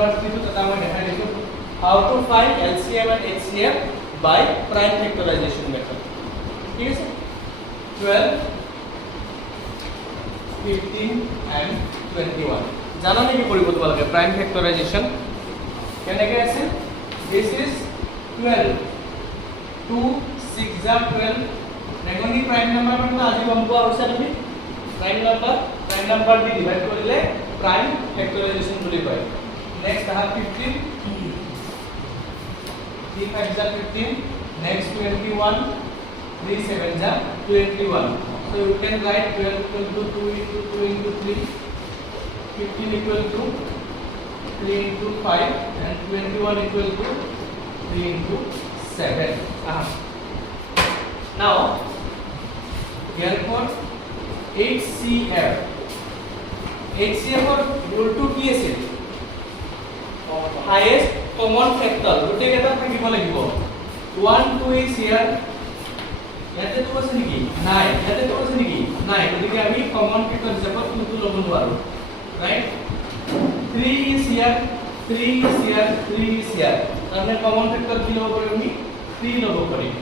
number 3 to tata moi dekhai disu how to find LCM and HCF by prime factorization method. ঠিক আছে 12 15 and 21 জানা নেকি কৰিব তোমালোকে prime factorization কেনেকৈ আছে this is 12 2 6 जा 12 ৰেগনি prime number মানে আজি গম পোৱা হৈছে তুমি prime number দি ডিভাইড কৰিলে prime factorization বুলি কয় next I have 15 3 5 जा 15 next 21 3 7 जा 21 so you can write 12 equal to 2 into 2 into 3 15 equal to 3 into 5 and 21 equal to 3 into 7 now therefore HCF or rule to কি আছে highest common factor গোটে কেটা থাকিব লাগিব 1 2 is here ইয়াতে তো আছে নেকি নাই ইয়াতে তো আছে নেকি নাই গতিকে আমি common factor হিচাপত 2 ল'ব নোৱাৰো right 3 is here 3 is here 3 is here তাৰমানে common factor কি ল'ব পাৰিম আমি 3 ল'ব পাৰিম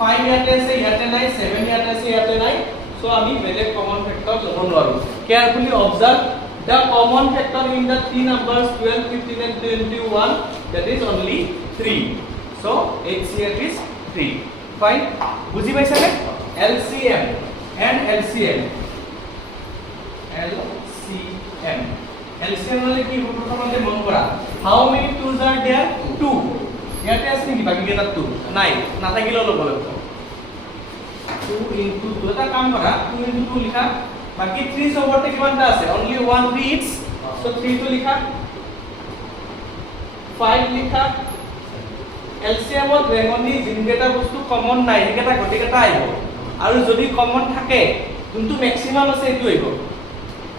5 ইয়াতে আছে ইয়াতে নাই 7 ইয়াতে আছে ইয়াতে নাই so আমি বেলেগ common factor ল'ব নোৱাৰো carefully observe the common factor in the three numbers 12 15 and 21 that is only 3 so HCF is 3 fine বুজি পাইছা নে LCM and LCM মানে কি প্ৰথমতে মন কৰা how many twos are there 2 ইয়াতে আছে নেকি বাকি কেটা 2 নাই নাথাকিলেও ল'ব লাগিব 2 into 2 এটা কাম কৰা 2 into 2 লিখা বাকি 3 ওভাৰতে কিমানটা আছে only 1 reads so 3 to লিখা 5 লিখা LCM ত ৰেগনি জিনকেটা বস্তু কমন নাই হেকেটা গটিকেটা আইব আৰু যদি কমন থাকে কিন্তু ম্যাক্সিমাম আছে এটো আইব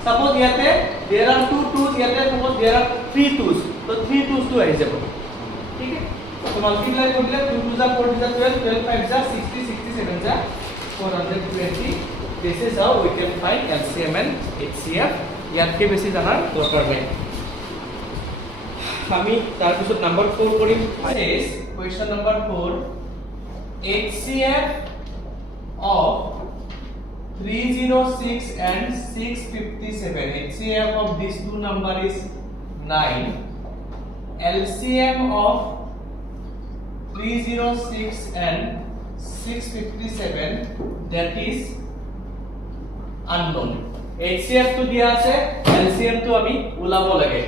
suppose ইয়াতে there are 2 twos ইয়াতে suppose there are 3 twos so 3 twos to I যাব ঠিক আছে so multiply কৰিলে 2 2 जा 4 जा 12 12 5 जा 60 67 जा 420 this is how we can find LCM and HCF ইয়াতকে বেছি জানাৰ দৰকাৰ নাই আমি তাৰ পিছত number 4 Karim is question number 4 HCF of 306 and 657 HCF of these two number is 9 LCM of 306 and 657 that is unknown HCF to দিয়া আছে LCM to আমি উলাব লাগে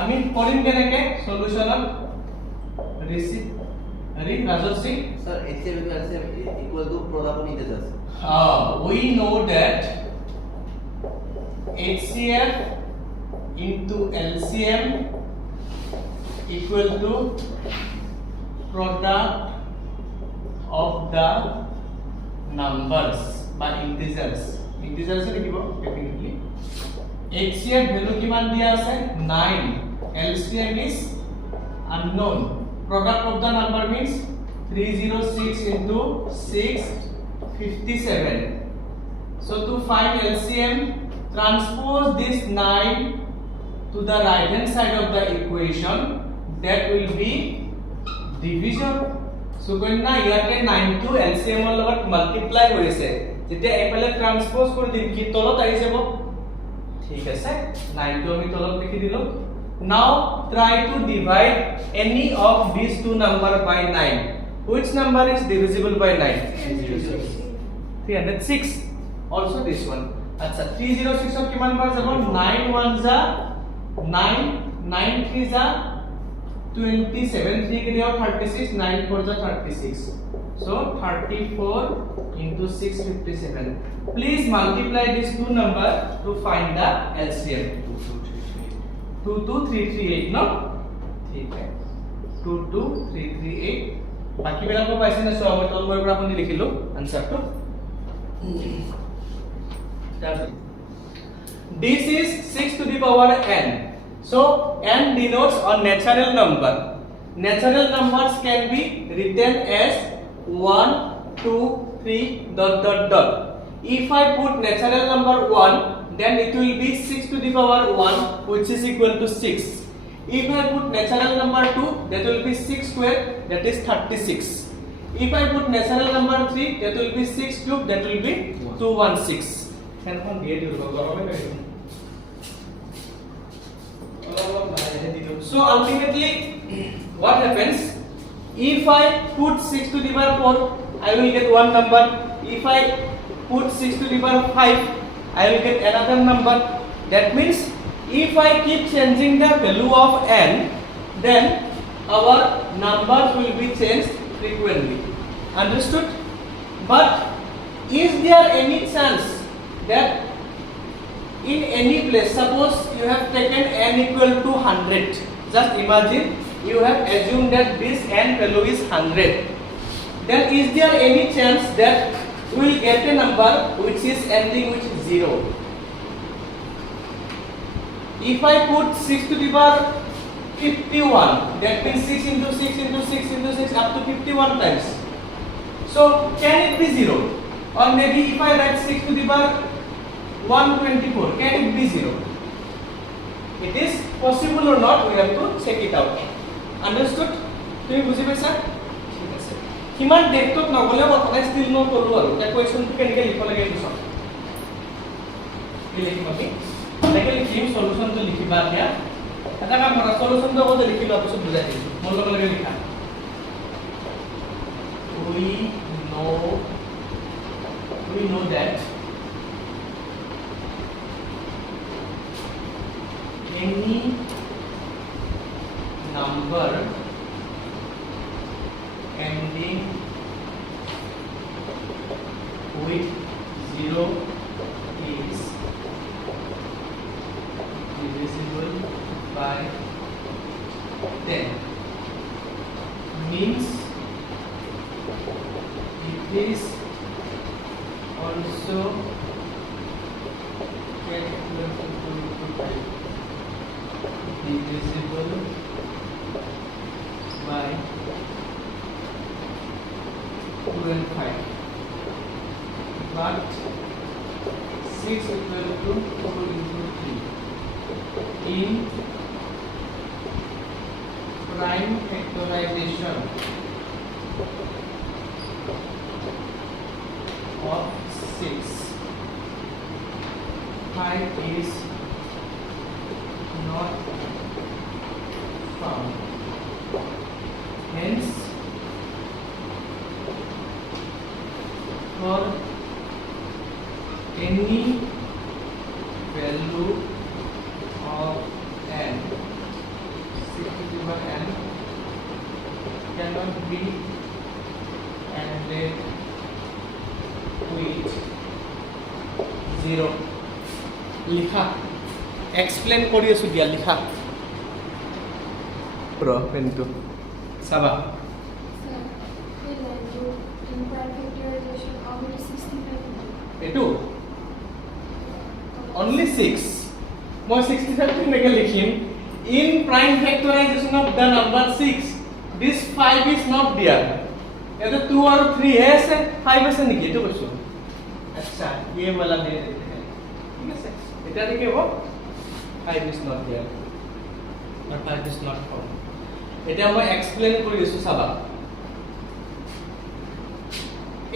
আমি কৰিম কেনেকে solution receive Rajat sir HCF and LCM equal to product of integers we know that HCF into LCM equal to product of the numbers by integers se likhibo definitely HCF value kiman dia ase 9 LCM is unknown product of the number means 306 into 657 so to find LCM transpose this 9 to the right hand side of the equation that will be division so gonna ইয়াতে 9 to LCM ৰ লগত multiply হৈছে যেতিয়া এফালে ট্ৰান্সপোজ কৰি দিম কি তলত আহি যাব ঠিক আছে 9 to আমি তলত লিখি দিলো now try to divide any of these two number by 9 which number is divisible by 9 306 also this one acha 306 of kiman bar jabo 9 1 जा 9 9 3 जा 27 3 ke liye 36 9 4 जा 36 so 34 into 657 please multiply these two number to find the LCM 22338 no ठीक है 22338 बाकी बेला को पाइसे ने सो तल মই পৰা আপুনি লিখিলো আনসারটো this is 6 to the power n so n denotes a natural number natural numbers can be written as 1 2 3 dot dot dot if I put natural number 1 then it will be 6 to the power 1 which is equal to 6 If I put natural number 2, that will be 6 square, that is 36. If I put natural number 3, that will be 6 cube, that will be 216. So ultimately, what happens? If I put 6 to the power 4, I will get one number. If I put 6 to the power 5, I will get another number. That means if I keep changing the value of n, then our numbers will be changed frequently. Understood? But is there any chance that in any place, suppose you have taken n equal to 100, just imagine you have assumed that this n value is 100, then is there any chance that we will get a number which is ending with 0? If I put 6 to the power 51, that means 6 into 6 into 6 into 6 up to 51 times. So can it be 0? Or maybe if I write 6 to the power 124, can it be 0? It is possible or not, we have to check it out. Understood? তুমি বুঝি পাইছা? ঠিক আছে। কিমান ডেটত নগলে কথা steel no কৰো আৰু এটা কোৱেশ্চনটো কেনেকৈ লিখিব লাগে এইটো চাও। কি লিখিম আমি? এনেকৈ লিখিম সলিউশনটো লিখিবা এতিয়া। এটা কাম কৰা সলিউশনটো আগতে লিখি লোৱা পিছত বুজাই দিম। মোৰ লগে লগে লিখা। We know that any number ending with 0 is divisible by 10. Means it is also divisible by 2 and 5, but 6 equal to 4 into 3 in prime factorization of 6, 5 is not found. Hence, for any value of n, 6 to the power n cannot be added with 0. লিখা explain কৰি আছো দিয়া লিখা প্ৰ পেনটো চাবা এটো only 6 মই 65 কেনেকৈ লিখিম in prime factorization of the number 6 this 5 is not there এটা 2 আৰু 3 হে আছে 5 আছে নেকি এটো কৈছো আচ্ছা ये वाला दे देते हैं ठीक है এটা দেখে হ'ব 5 is not there or 5 is not found এটা মই এক্সপ্লেইন কৰি আছো চাবা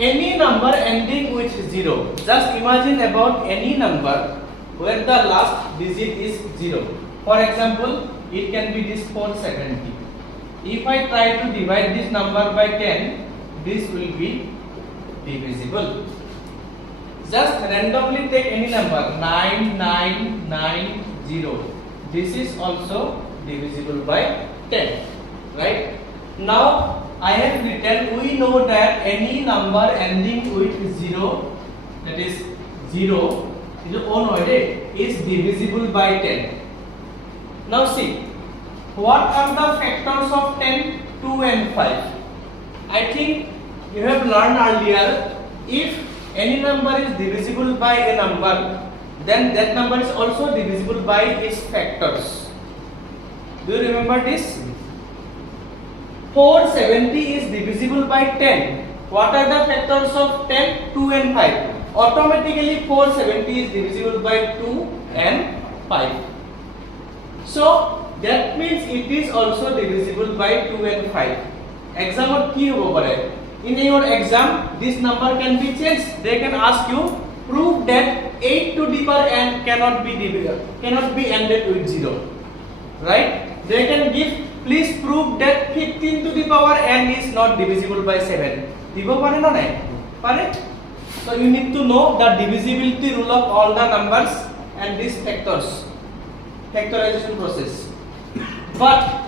any number ending with 0 just imagine about any number where the last digit is 0 for example it can be this 470 if I try to divide this number by 10 this will be divisible just randomly take any number 9990 this is also divisible by 10 right now I have written we know that any number ending with 0 that is 0 is on order is divisible by 10 now see what are the factors of 10 2 and 5 I think you have learned earlier if any number is divisible by a number then that number is also divisible by its factors do you remember this 470 is divisible by 10 what are the factors of 10 2 and 5 automatically 470 is divisible by 2 and 5 so that means it is also divisible by 2 and 5. Exam ki hobo pare? In your exam, this number can be changed. They can ask you, prove that 8 to the power n cannot be ended with 0. Right? They can give, please prove that 15 to the power n is not divisible by 7. Dibo pare na nai? Pare? So you need to know the divisibility rule of all the numbers and these factors. Factorization process. But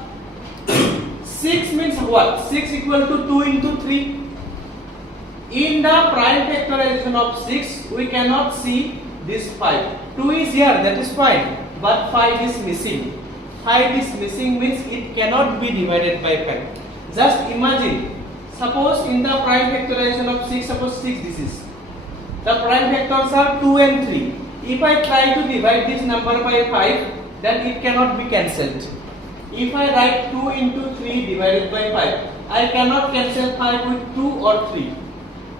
6 means what? 6 equal to 2 into 3. In the prime factorization of 6, we cannot see this 5. 2 is here, that is fine. But 5 is missing. 5 is missing means it cannot be divided by 5. Just imagine, suppose in the prime factorization of 6, suppose 6 this is. The prime factors are 2 and 3. If I try to divide this number by 5, then it cannot be cancelled. If I write 2 into 3 divided by 5, I cannot cancel 5 with 2 or 3.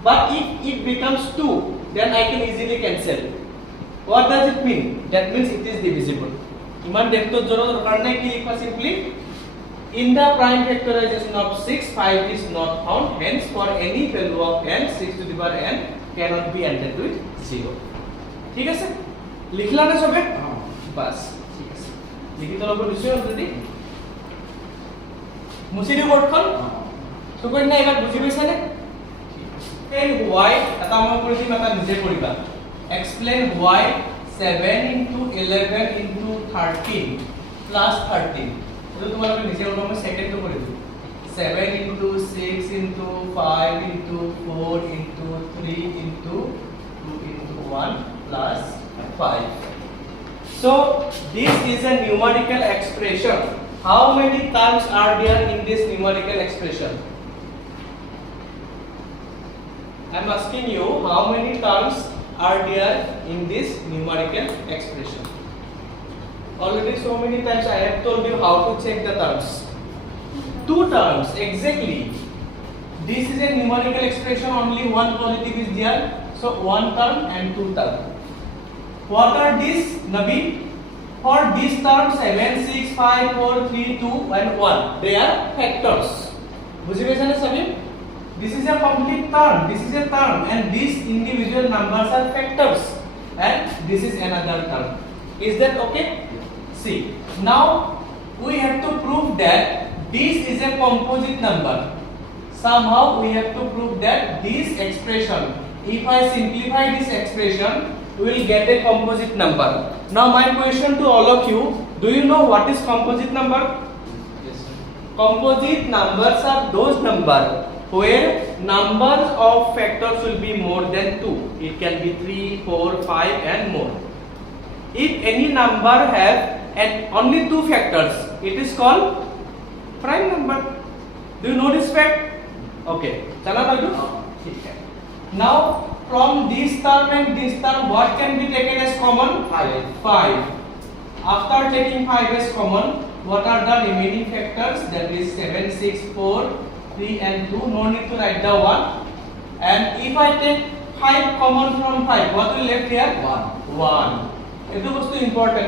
But if it becomes 2, then I can easily cancel. What does it mean? That means it is divisible. Iman dekto joro dorkar nai ki likha simply. In the prime factorization of 6, 5 is not found. Hence, for any value of n, 6 to the power n cannot be ended with 0. ठीक है sir? लिखला ना सबे? बस ठीक है sir. लिखी तो लोगों निश्चय already. मुझे भी बोर्ड खोल. तो कोई ना एक बार बुझी बैठा ने. Explain why. आता हम लोग कोई बात निजे पढ़ी बा. Explain why 7 into 11 into 13 plus 13. तो तुम्हारा मैं निजे उन्होंने सेकंड तो पढ़ी थी. 7 into 6 into 5 into 4 into 3 into 2 into 1 plus 5. So this is a numerical expression. How many terms are there in this numerical expression? I am asking you, how many terms are there in this numerical expression? Already so many times I have told you how to check the terms. 2 terms, exactly. This is a numerical expression, only one positive is there. So 1 term and 2 term. What are these, Nabi? For these terms 7, 6, 5, 4, 3, 2 and 1. They are factors. बुझे बैठा ना सभी? This is a complete term. This is a term, and these individual numbers are factors. And this is another term. Is that okay? See, now we have to prove that this is a composite number. Somehow we have to prove that this expression, if I simplify this expression, we will get a composite number. Now my question to all of you, do you know what is composite number? Yes, sir. Composite numbers are those numbers where numbers of factors will be more than 2. It can be 3, 4, 5 and more. If any number have only 2 factors, it is called prime number. Do you know this fact? Okay. Chana Raju? Now from this term and this term, what can be taken as common? 5. After taking 5 as common, what are the remaining factors? That is 7, 6, 4, 3 and 2. No need to write the 1. And if I take 5 common from 5, what will left here? 1. It is important.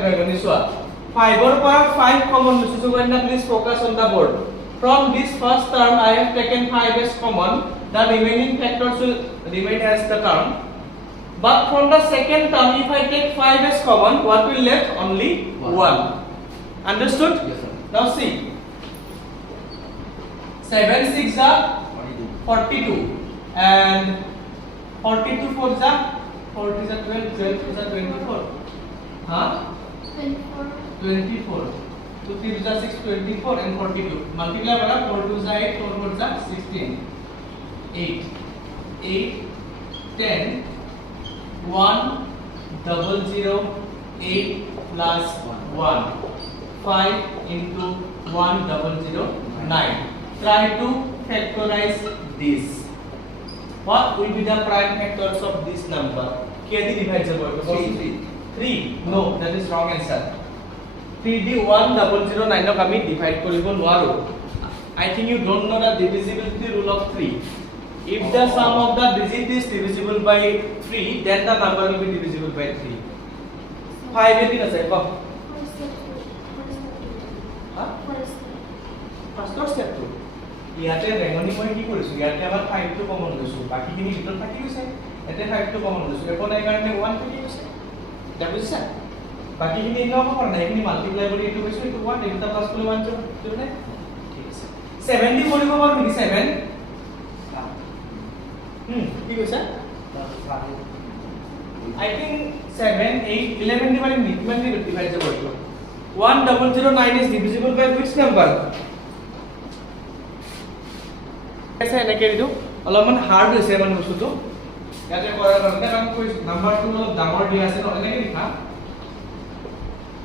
5 or 5 common. So please focus on the board. From this first term, I have taken 5 as common. The remaining factors will remain as the term. But from the second term, if I take 5 as common, what will left? Only 1. Understood? Yes, sir. Now see. 7 6 are 42 and 42 4 is 40 is 12, 12 is 24. Huh? 24. 2 3 is 6, 24 and 42. Multiply by 4 2 is 8, 4 4 is 16. 8, 8, 10, 1, 0, 8 plus 1. 5 into 1, 0, 9. Try to factorize this. What will be the prime factors of this number? Kedi divides about 3. No, that is wrong answer. 3 d 1 0 9 kami divide koribo noaru. I think you don't know the divisibility rule of 3. If the sum of the digit is divisible by 3, then the number will be divisible by 3. 5 is 5 হা ফাৰ্ষ্টৰ ষ্টেপটো ইয়াতে ৰেঙনি মই কি কৰিছো ইয়াতে আমাৰ 5 টো common লৈছো বাকিখিনি ভিতৰত থাকি গৈছে এতে 5 টো কমন লৈছো একো নাই কাৰণে 1 থাকি গৈছে এটা বুজিছা বাকিখিনি ইনো কৰা নাই এইখিনি মাল্টিপ্লাই কৰি এইটো কৈছো এইটো 1 এইটো প্লাস কৰি 1 যোগ নে ঠিক আছে 70 কৰিব পাৰো নেকি 7 কি কৈছা I think 7 8 11 divided by 20 divide the word 1009 is divisible by which number ऐसा है ना के दिदो অলপমান হার্ড হৈছে মানে বস্তুটো ইয়াতে কৰাৰ কাৰণে কাৰণ কৈ নাম্বাৰটো অলপ ডাঙৰ দিয়া আছে ন এনেকে লিখা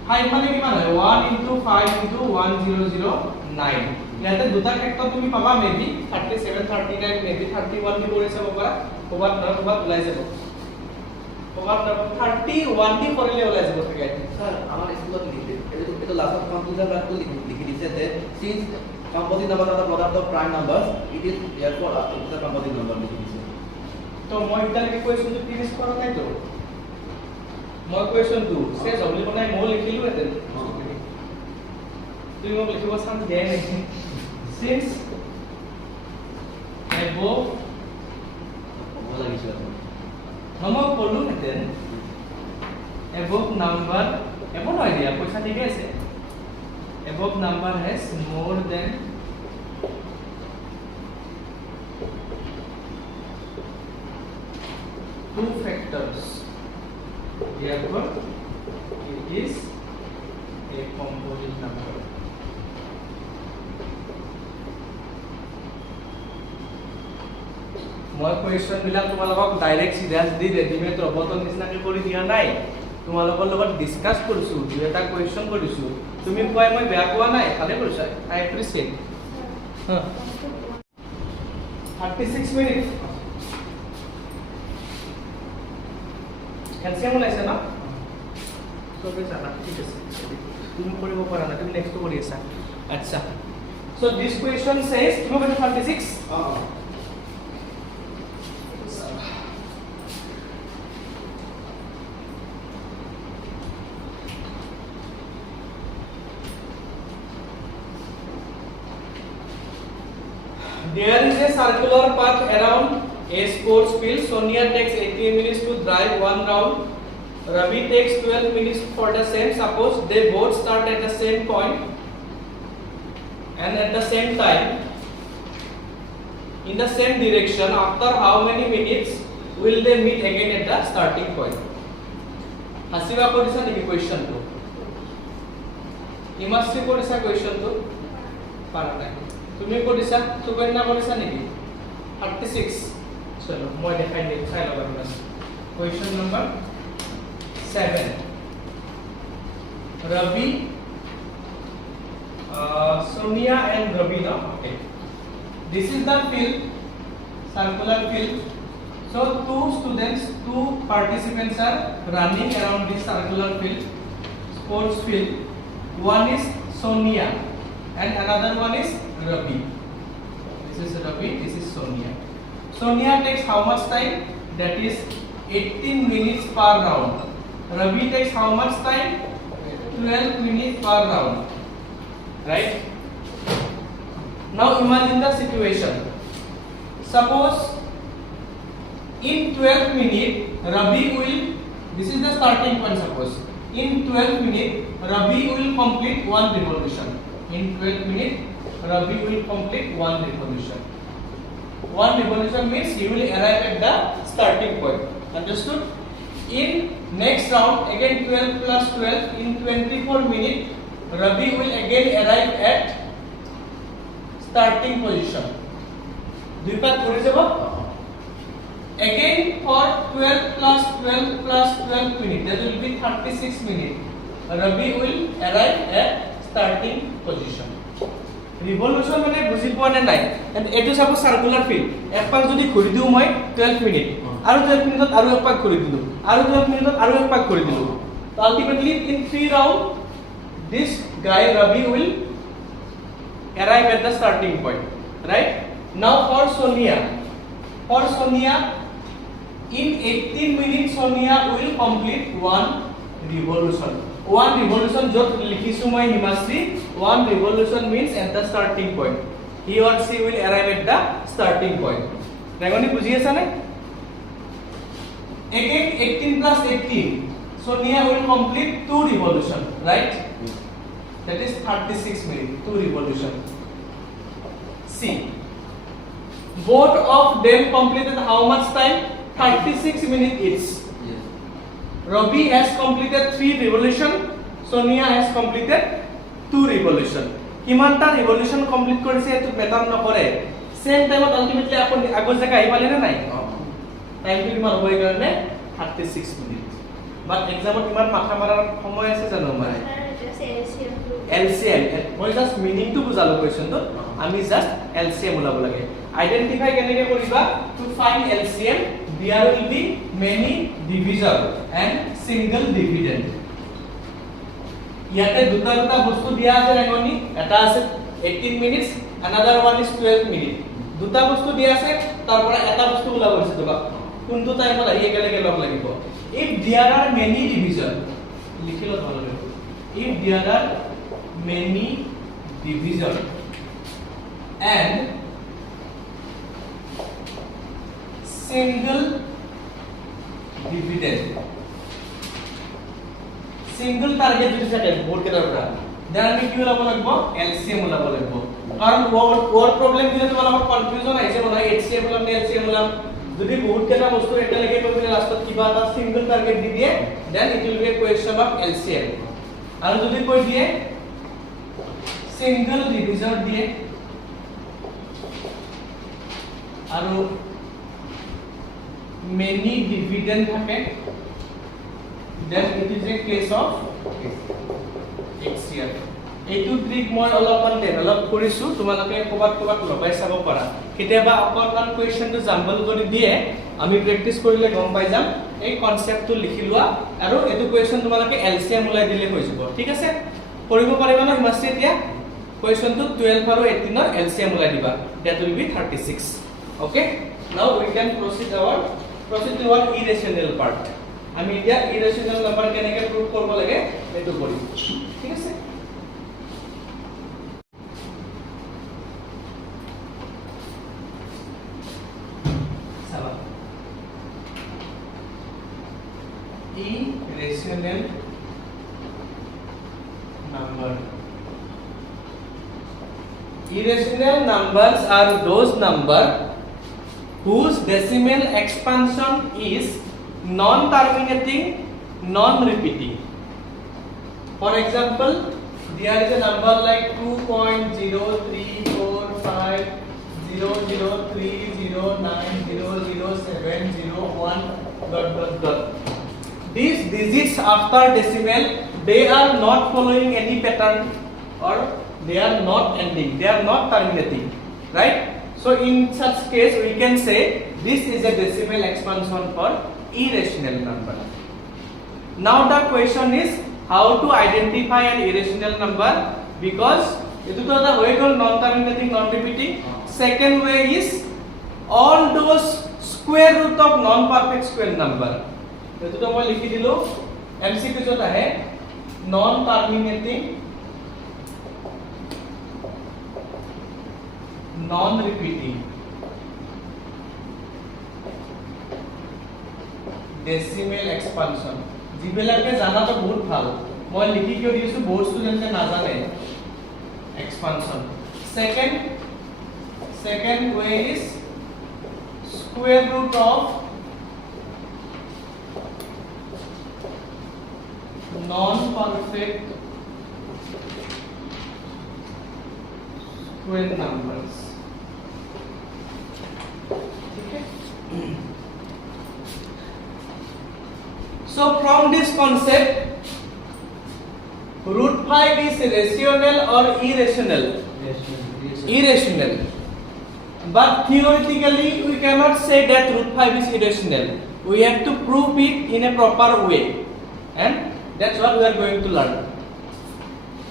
5 মানে কিমান হয় 1 * 5 * 1009 ইয়াতে দুটা ক্ষেত্ৰত তুমি পাবা মেবি 37 39 মেবি 31 দি কৰি চাব পাৰা ক'বাত না ক'বাত ওলাই যাব ক'বাত না 31 দি কৰিলে ওলাই যাব থাকে স্যার আমার স্কুলত লিখে এটা লাস্ট কনক্লুজন রাখতে লিখে দিছে যে since composite numbers are the product of prime numbers it is therefore it's a composite number লিখে দিছে তো মই এটা লিখি কোৱেশ্চনটো ফিনিশ কৰা নাই তো মই কোৱেশ্চনটো সে জবলি বনাই মই লিখিলো এতে তুমি মোক লিখিব চান্স দিয়া নাই since above ভাল লাগিছিল নমক পঢ়লো হেতেন above number above নহয় দিয়া পইচা ঠিকে আছে above number has more than two factors therefore it is a composite number মই কোৱেশ্চন বিলাক তোমালোকক ডাইৰেক্ট সিধা দি ৰেডিমেড ৰবটৰ নিচিনাকৈ কৰি দিয়া নাই তোমালোকৰ লগত ডিসকাস কৰিছো দুই এটা কোৱেশ্চন কৰিছো তুমি কয় মই বেয়া কোৱা নাই ভালে কৰিছা আই এপ্ৰিচিয়েট 36 মিনিট এলসিএম ওলাইছে না সবে জানা ঠিক আছে তুমি কৰিব পৰা না তুমি নেক্সট কৰি আছা আচ্ছা সো দিস কোৱেশ্চন সেজ কিমান হবে 36 There is a circular path around a sports field. Sonia takes 18 minutes to drive one round. Ravi takes 12 minutes for the same. Suppose they both start at the same point and at the same time in the same direction. After how many minutes will they meet again at the starting point? Hasiba kodisa niki question to. Imasi kodisa question to. Parata. তুমি কৰিছা সুকন্যা কৰিছা নেকি 36 চলো মই দেখাই দিম চাই লবা তুমি question number 7 Ravi Sonia and Ravi no okay this is the field circular field so two participants are running around this circular field sports field one is Sonia and another one is Ravi. This is Ravi, this is Sonia. Sonia takes how much time? That is 18 minutes per round. Ravi takes how much time? 12 minutes per round. Right? Now imagine the situation. Suppose in 12 minutes Ravi will, this is the starting point suppose. In 12 minutes Ravi will complete one revolution. In 12 minutes Ravi will complete one revolution. One revolution means he will arrive at the starting point. Understood? In next round again 12 plus 12 in 24 minutes Ravi will again arrive at starting position. দুই পাত ঘুরে যাব again for 12 plus 12 plus 12 minutes that will be 36 minutes Ravi will arrive at starting position. Revolution মানে বুজি পোৱা নাই and এটো suppose circular field এক পাক যদি ঘুরি দিও মই 12 মিনিট আৰু 12 মিনিটত আৰু এক পাক ঘুরি দিলো আৰু 12 মিনিটত আৰু এক পাক ঘুরি দিলো তো ultimately in 3 round this guy Ravi will arrive at the starting point right now for Sonia in 18 minutes Sonia will complete one revolution one revolution jot likhisu moi Himasri, one revolution means at the starting point. He or she will arrive at the starting point. Ragoni বুঝি আছে না? Again 18 plus 18. So Nia will complete 2 revolution, right? That is 36 minutes, 2 revolution. See, both of them completed how much time? 36 minutes each. Yes. Rabi has completed 3 revolution. Sonia has completed 2 revolution. Kimanta revolution complete korise etu pattern nokore. Same time ultimately apni agor jagah ahi pale na nai. Time to kiman hoy karone 36 minutes. But exam ot kiman matha marar somoy ase jano mai. LCM মই just meaning to বুজালো question তো আমি just LCM উলাব লাগে identify কেনেকে কৰিবা to find LCM there will be many divisor and single dividend ইয়াতে দুটা দুটা বস্তু দিয়া আছে ৰেগনি এটা আছে 18 minutes another one is 12 minutes দুটা বস্তু দিয়া আছে তাৰ পৰা এটা বস্তু উলাব আছে তোবা কোনটো টাইমত আহি একেলগে লগ লাগিব if there are many divisor লিখিলো ভালকৈ if there are many divisor and single dividend single target যদি থাকে বোর্ড কেটাৰ পৰা দেন আমি কি ওলাব লাগিব LCM ওলাব লাগিব কাৰণ ওয়ার্ড প্রবলেম দিলে তোমালোকৰ কনফিউজন আহিছে মানে HCM ওলাম নে LCM ওলাম যদি বহুত কেটা বস্তু একেলগে কৰি লাষ্টত কিবা এটা সিঙ্গল টার্গেট দি দিয়ে then it will be a question of LCM আৰু যদি কৈ দিয়ে সিঙ্গল ডিভিজৰ দিয়ে আৰু many dividend থাকে then it is a case of HCM এইটো ট্ৰিক মই অলপমান ডেভেলপ কৰিছো তোমালোকে ক'বাত লগাই চাব পাৰা কেতিয়াবা অকলমান কোৱেশ্চনটো জাম্বল কৰি দিয়ে আমি প্ৰেক্টিস কৰিলে গম পাই যাম এই কনসেপ্টটো লিখি লোৱা আৰু এটো কোৱেশ্চন তোমালোকে LCM উলাই দিলে হৈ যাব ঠিক আছে কৰিব পাৰিবা না হিমাশ্ৰী এতিয়া কোৱেশ্চনটো 12 আৰু 18 ৰ LCM উলাই দিবা that will be 36 okay now we can proceed to our irrational part আমি এতিয়া irrational number কেনেকৈ প্রুভ কৰিব লাগে এটো কৰিম ঠিক আছে Seba irrational number irrational numbers are those number whose decimal expansion is non-terminating, non-repeating. For example, there is a number like 2.03450900701 ... These digits after decimal, they are not following any pattern or they are not ending, they are not terminating, right? So in such case we can say this is a decimal expansion for irrational number. Now the question is how to identify an irrational number because etu to the way called non-terminating, non-repeating. Second way is all those square root of non-perfect square number. etu to moi likhi dilo MCQ jot ahe non-terminating, non-repeating, decimal expansion जिबिलाके जाना तो बहुत ভাল মই লিখি কিয় দিছো বহুত স্টুডেন্টে না জানে expansion second way is square root of non-perfect square numbers okay so from this concept root 5 is rational or irrational irrational but theoretically we cannot say that root 5 is irrational we have to prove it in a proper way and that's what we are going to learn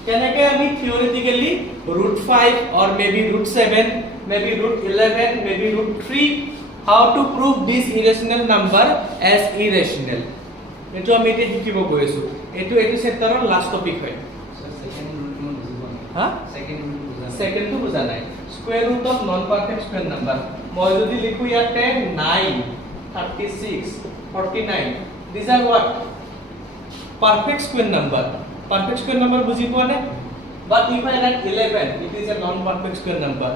kenake ami theoretically root 5 or maybe root 7 maybe root 11 maybe root 3 how to prove this irrational number as irrational eto ami ete dikibo goisu এইটো চেপ্টাৰৰ last topic হয় হা second two বুজা নাই square root of non perfect square number মই যদি লিখো ইয়াতে 9 36 49 these are what perfect square number বুজি পোৱা নে but if I write 11 it is a non perfect square number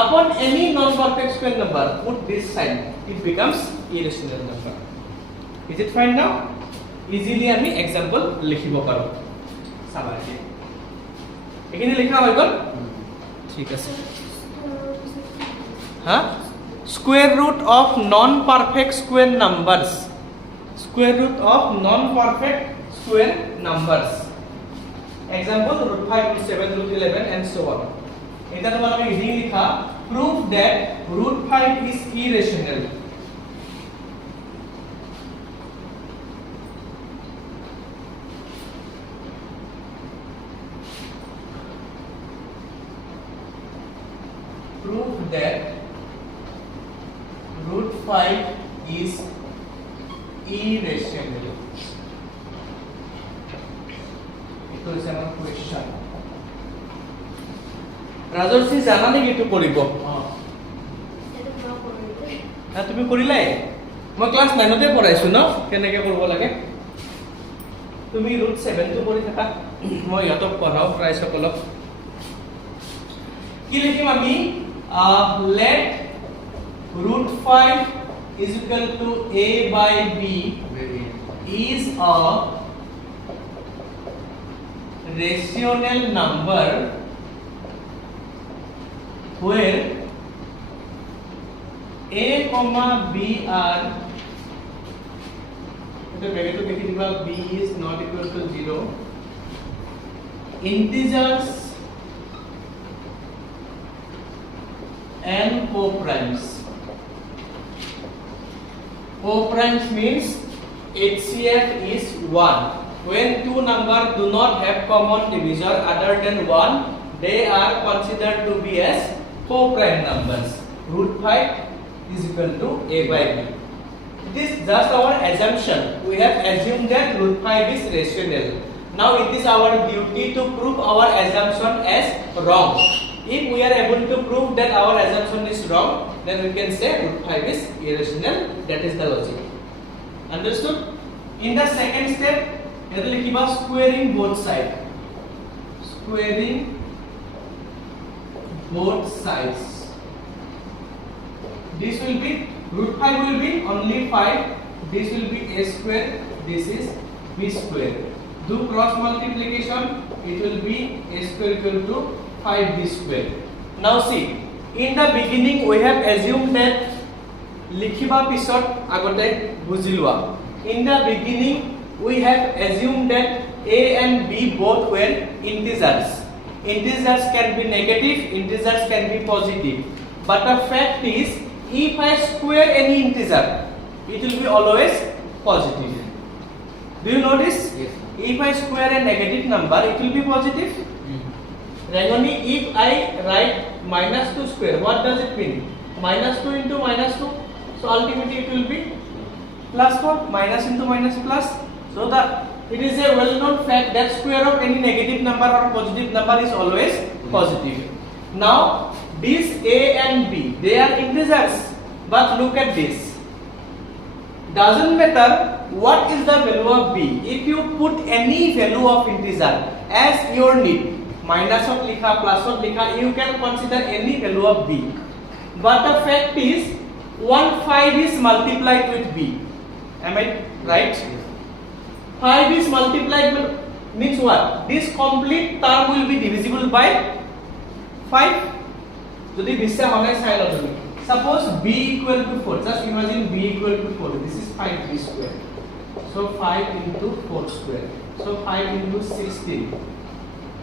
upon any non perfect square number put this sign it becomes irrational number is it fine now easily আমি example লিখিব পাৰো চাবা এখানে লেখা হৈ গল ঠিক আছে হ্যাঁ square root of non perfect square numbers example root 5 root 7 root 11 and so on এটা তোমার আমি রিডিং লিখা prove that root 5 is irrational prove that root 5 is irrational. It is a question. Rajorsi জানা নেকি তো কৰিব হ্যাঁ তুমি কৰিলাই মই ক্লাস 9 তে পঢ়াইছো ন কেনেকৈ কৰিব লাগে তুমি root 7 তো কৰি থাকা মই ইয়াত পঢ়াও প্ৰায় সকলক কি লিখিম আমি let root 5 is equal to a by b is a rational number where a comma b are the bracket to b is not equal to 0 integers and co-primes. Co-primes means HCF is 1. When two numbers do not have common divisor other than 1, they are considered to be as co-prime numbers. Root 5 is equal to a by b. It is just our assumption. We have assumed that root 5 is rational. Now it is our duty to prove our assumption as wrong. If we are able to prove that our assumption is wrong, then we can say root 5 is irrational. That is the logic. Understood? In the second step, we will squaring both sides. Squaring both sides. This will be root 5 will be only 5. This will be a square. This is b square. Do cross multiplication. It will be a square equal to 5b square. Now see, in the beginning we have assumed that likhiba pisot agote bujilwa. In the beginning we have assumed that a and b both were integers. Integers can be negative, integers can be positive. But the fact is, if I square any integer, it will be always positive. Do you notice? Yes. If I square a negative number, it will be positive. Rangoni, if I write minus 2 square, what does it mean? Minus 2 into minus 2. So ultimately it will be plus 4. Minus into minus plus. So that it is a well-known fact that square of any negative number or positive number is always positive. Now these a and b, they are integers. But look at this. Doesn't matter what is the value of b. If you put any value of integer as your need, minus of likha, plus of likha, you can consider any value of b. But the fact is, 5 is multiplied with b. Am I right? 5 is multiplied with means what? This complete term will be divisible by 5. Jodi bisya hone sai lo jodi. Suppose b equal to 4. Just imagine b equal to 4. This is 5b square. So 5 into 4 square. So 5 into 16.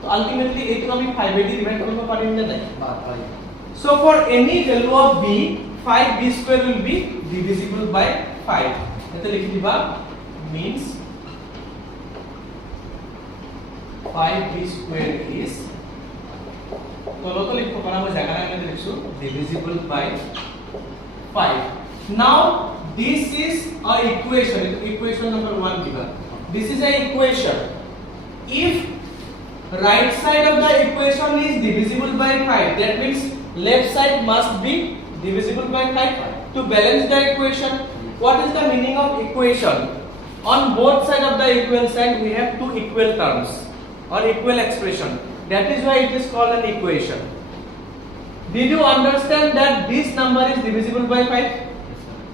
So ultimately it will be 5 by divide korbo parim na nai. So for any value of b, 5b square will be divisible by 5. Eta likhi diba means 5b square is tolotoli ko para mo jaga na mane liksu divisible by 5. Now this is a equation number 1 given. this is a equation. If right side of the equation is divisible by 5, that means left side must be divisible by 5 to balance the equation. What is the meaning of equation? On both sides of the equal sign we have two equal terms or equal expression. That is why it is called an equation. Did you understand that this number is divisible by 5?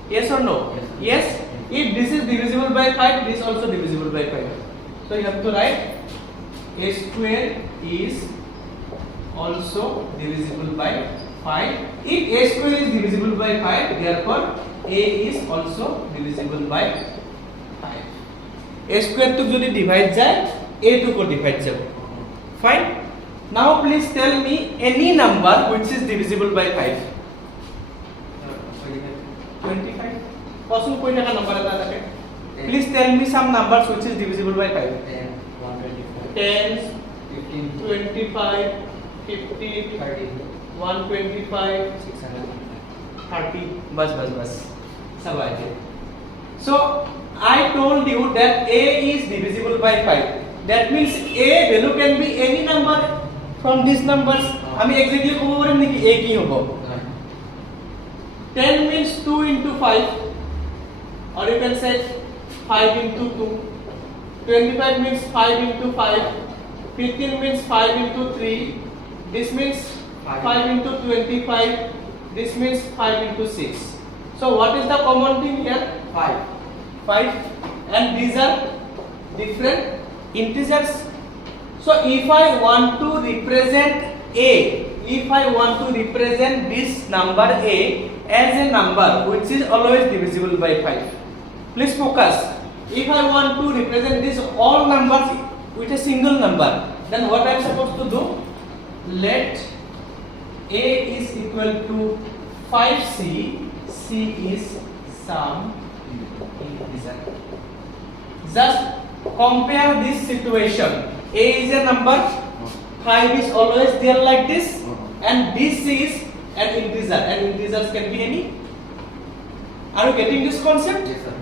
Yes or no? Yes. If this is divisible by 5, this is also divisible by 5. So you have to write a square is also divisible by 5. If a square is divisible by 5, therefore a is also divisible by 5. A square to jodi divide jay, a to ko divide jabo. Fine. Now please tell me any number which is divisible by 5. 25. Kosun koi taka number ata thake. Please tell me some numbers which is divisible by 5. 10, 15, 25, 50, 30, 125, 630. Bas. Sab aa gaye. So I told you that a is divisible by 5. That means a value can be any number from these numbers. আমি exactly কব পারিম নেকি a কি হবো? 10 means 2 into 5, or you can say 5 into 2. 25 means 5 into 5. 15 means 5 into 3. This means 5 into 25. This means 5 into 6. So what is the common thing here? 5. And these are different integers. So if I want to represent this number a as a number which is always divisible by 5. Please focus. If I want to represent this all numbers with a single number, then what I am supposed to do? Let a is equal to 5c. C is some integer. Just compare this situation. A is a number, 5 is always there like this, and this is an integer, and integers can be any. Are you getting this concept? Yes, sir.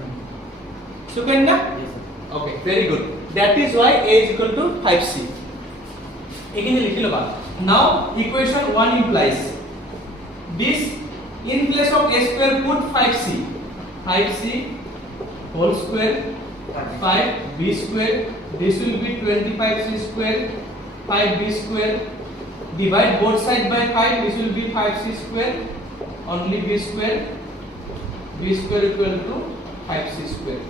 Sukanya? Yes, sir. Okay, very good. That is why a is equal to 5c. Again, likhi lo ba. Now, equation 1 implies this. In place of a square, put 5c. 5c whole square, 5b square. This will be 25c square, 5b square. Divide both sides by 5. This will be 5c square, only b square. B square equal to 5c square.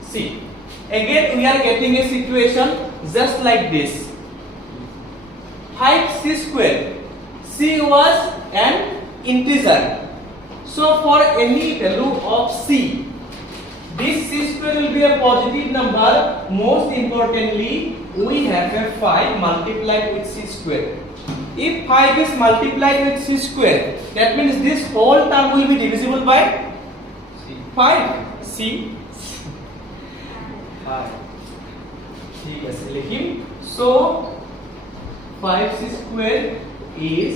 See, again we are getting a situation just like this. 5c square. C was an integer. So for any value of c, this c square will be a positive number. Most importantly, we have a 5 multiplied with c square. If 5 is multiplied with c square, that means this whole term will be divisible by 5. c 5. ठीक है से लिखिए. So 5c square is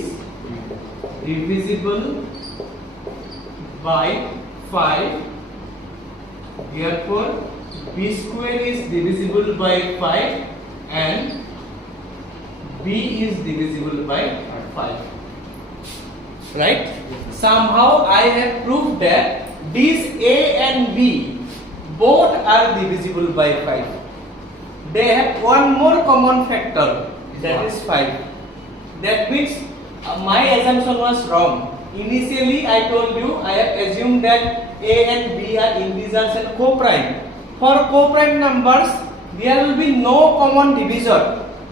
divisible by 5. Therefore, b square is divisible by 5 and b is divisible by 5. Right? Somehow I have proved that these a and b both are divisible by 5. They have one more common factor, that is 5. That means my assumption was wrong. Initially I told you, I have assumed that a and b are integers and co-prime. For co-prime numbers, there will be no common divisor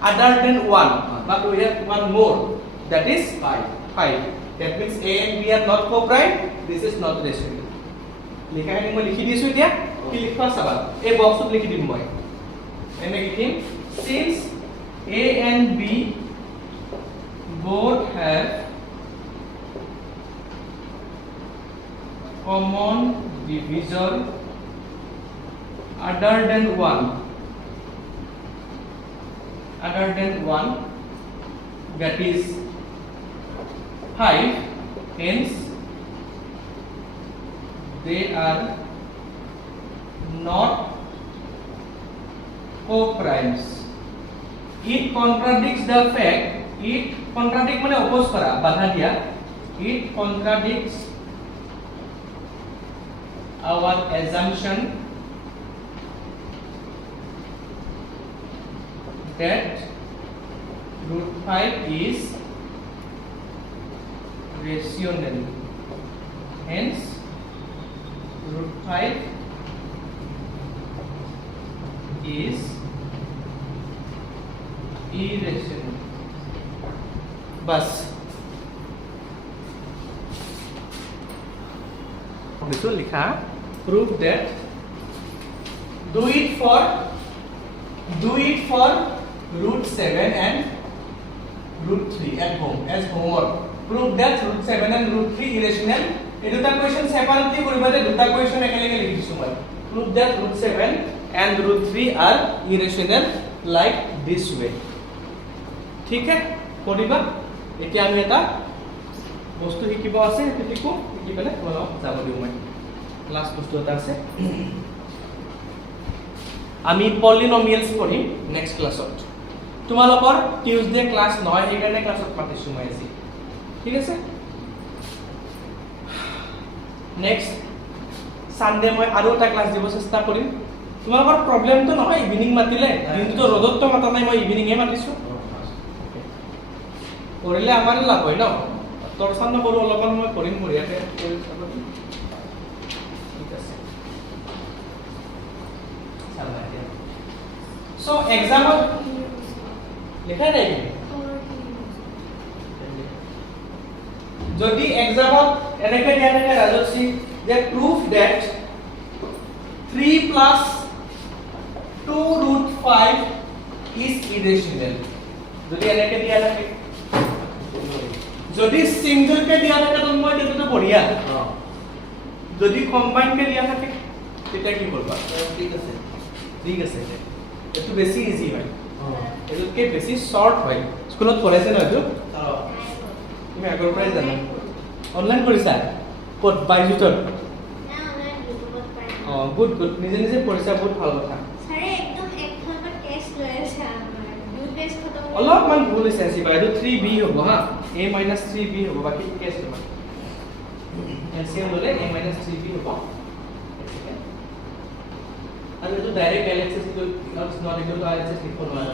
other than 1, but we have one more, that is 5. That means a and b are not co-prime. This is not restricted. লিখা হেনি মই লিখি দিছো এতিয়া কি লিখবা চাবা এই বক্সত লিখি দিম মই এনে লিখিম since a and b both have common divisor other than 1, that is 5, hence they are not co-primes. It contradicts the fact. It contradict মানে oppose করা, বাধা দিয়া. It contradicts our assumption that root 5 is rational. Hence, root 5 is irrational. Bas. Betul likha. Prove that. Do it for root 7 and root 3 at home as homework. Prove that root 7 and root 3 irrational. এই দুটা question separately কৰিবা যে দুটা question একেলগে লিখিছো মই. Prove that root 7 and root 3 are irrational like this way. ঠিক আছে কৰিবা. এতিয়া আমি এটা বস্তু শিকিব আছে, সেইটো লিখো, লিখি পেলাই তোমালোকক যাব দিওঁ মই. লাষ্ট বস্তু এটা আছে, আমি পলিনমিয়েলছ পঢ়িম নেক্সট ক্লাছত. তোমালোকৰ টিউজডে ক্লাছ নহয়, সেইকাৰণে ক্লাছত পাতিছো মই আজি. ঠিক আছে, নেক্সট সানডে মই আৰু এটা ক্লাছ দিব চেষ্টা কৰিম. তোমালোকৰ প্ৰবলেমটো নহয় ইভিনিং মাতিলে, দিনটো ৰ'দততো মাতা নাই, মই ইভিনিঙে মাতিছো. কৰিলে আমাৰ লাভ হয় ন, তৰচান নকৰোঁ, অলপমান মই কৰিম বঢ়িয়াকৈ. ঠিক আছে, চ' এক্সামত লিখাই নাই যদি এক্সামত এনেকৈ দিয়া থাকে ৰাজশ্ৰী যে prove that 3 plus 2 root 5 is irrational. যদি এনেকৈ দিয়া থাকে, যদি সিঙ্গল কে দিয়া থাকে তো মই তেটো বঢ়িয়া. যদি কম্বাইন কে দিয়া থাকে তেতিয়া কি করবা? ঠিক আছে, ঠিক আছে, এটো বেছি ইজি হয়, এটো কে বেছি শর্ট হয়. স্কুলত পঢ়াইছে না এটো? তুমি আগৰ পৰাই জানা? অনলাইন কৰিছা? ক'ত? বাইজুটত? না, অনলাইন ইউটিউবত পাই. গুড গুড, নিজে নিজে পঢ়িছা, বহুত ভাল কথা. ছাৰে একদম একখনমান টেস্ট লৈ আছে আমাৰ, দুই পেজ খতম. অলপমান ভুল হৈছে Seba, এটো 3b হ'ব হা, a - 3b হ'ব, বাকি কেছ তোমাৰ এলসিএম ললে a - 3b হ'ব. আৰু এটো direct LHS equal is not equal to RHS লিখিব নোৱাৰা,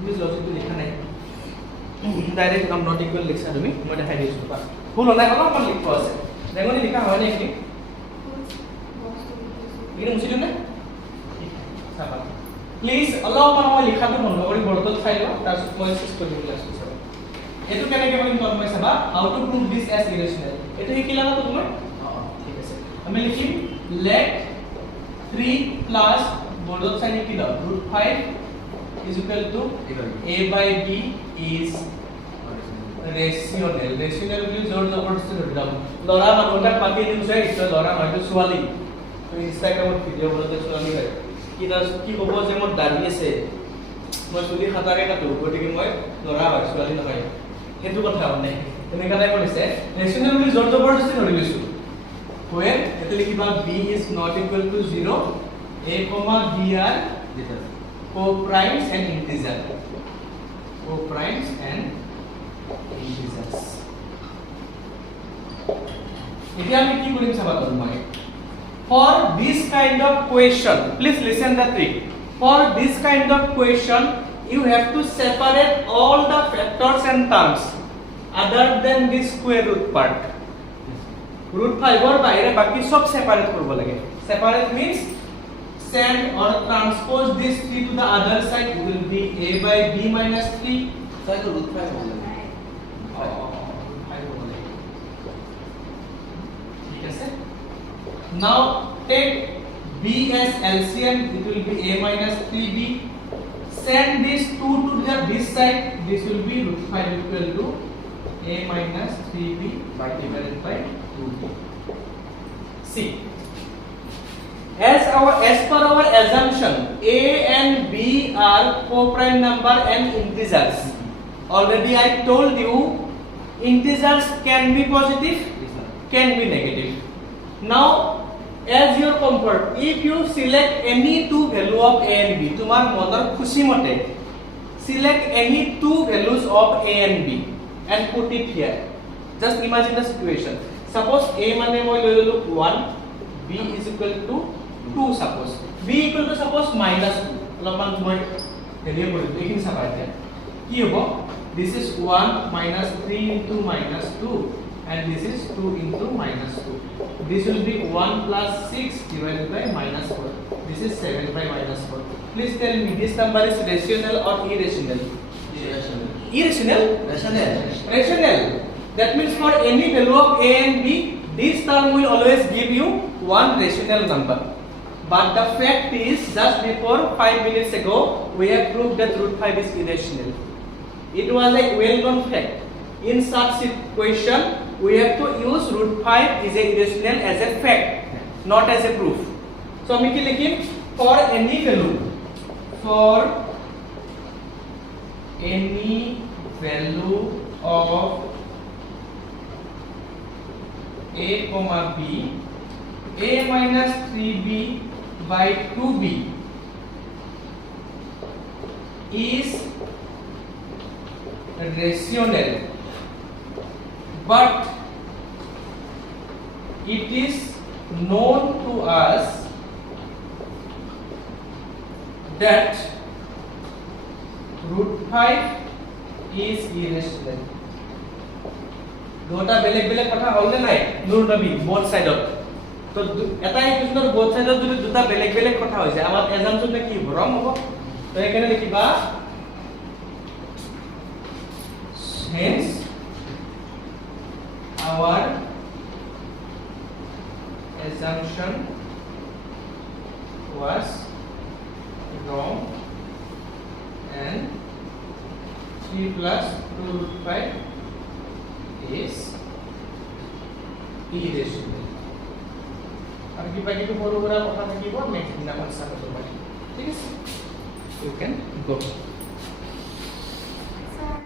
প্লিজ লজিকটো লিখা নাই, ডাইৰেক্ট নাম নট ইকুৱেল লিখছা তুমি, মই দেখাই দিছো বা ভুল নাই, অলপমান লিখিব আছে. দেখোনি লিখা হয় নাই কি ইনে মুছি দিম না চাবা প্লিজ. অলপমান মই লিখাটো বন্ধ কৰি বৰ্ডত চাই লওঁ, তাৰপিছত মই চেষ্টা কৰিম ক্লাছটো চাবা. এটো কেনেকৈ কৰিম তোমাক মই চাবা, how to prove this as irrational. এটো শিকিলা না তুমি? ঠিক আছে, আমি লিখিম let 3 plus বৰ্ডত চাই লিখি দাও root 5 is equal to a by b is rational. rational বুলি জোৰ জবৰদস্তি ধৰি দাও. লৰা মানুহটাক পাতি দিছে, ইটো লৰা হয়তো ছোৱালী, তো ইনষ্টাগ্ৰামত ভিডিঅ' বনাতে ছোৱালী হয়, কি ক'ব যে মোৰ দাড়ি আছে, মই চুলি খাটাকে কাটো, গতিকে মই ল'ৰা হয়, ছোৱালী নহয়, সেইটো কথা মানে তেনেকুৱা টাইপৰ হৈছে. ৰেচনেল বুলি জোৰ জবৰদস্তি ধৰি লৈছো. when এটো লিখিবা b is not equal to 0, a, b are co-primes and integers. Co-primes and integers. এতিয়া আমি কি কৰিম চাবা তোমাক. For this kind of question, please listen the trick. For this kind of question, you have to separate all the factors and terms other than the square root part. Root 5 or বাইরে বাকি সব separate করব লাগে. Separate means send or transpose this 3 to the other side. It will be a by b minus 3. So root 5 হবে. ঠিক আছে. Now take b as LCM, it will be a minus 3b. Send this 2 to this side, this will be root 5 equal to a minus 3b divided by 2b. See, as per our assumption, a and b are co-prime number and integers. Already I told you, integers can be positive, can be negative. Now as your comfort. If you select any two value of a and b, তোমার মনৰ খুশি মতে select any two values of a and b and put it here. Just imagine the situation. Suppose a মানে মই লৈ ললো 1, b is equal to 2 suppose. b equal to suppose minus 2. অলপমান মই হেৰিয়ে কৰিলো এইখিনি চাবা এতিয়া কি হ'ব this is 1 minus 3 into minus 2 and this is 2 into minus 2. This will be 1 plus 6 divided by minus 4. This is 7 by minus 4. Please tell me this number is rational or irrational? Irrational. Irrational? Rational. Rational. That means for any value of a and b, this term will always give you one rational number. But the fact is, just before 5 minutes ago, we have proved that root 5 is irrational. It was a well-known fact. In such situation, we have to use root 5 is a irrational as a fact, not as a proof. So, we can look for any value. For any value of a comma b, a minus 3b by 2b is rational, but it is known to us that root 5 is irrational. দুটা বেলেগ বেলেগ কথা হল নে নাই নুৰ নবী both side তো এটা ইকুয়েশনৰ both side যদি দুটা বেলেগ বেলেগ কথা হৈ যায় আমাৰ এজাম্পশন কি হ'ব ৰং হ'ব তো এখানে লিখিবা hence our assumption was wrong and 3 plus 2 root 5 is irrational. আর কি বাকি তো বড় বড় কথা থাকিব নেক্সট দিন আমরা সাথে করব ঠিক আছে you can go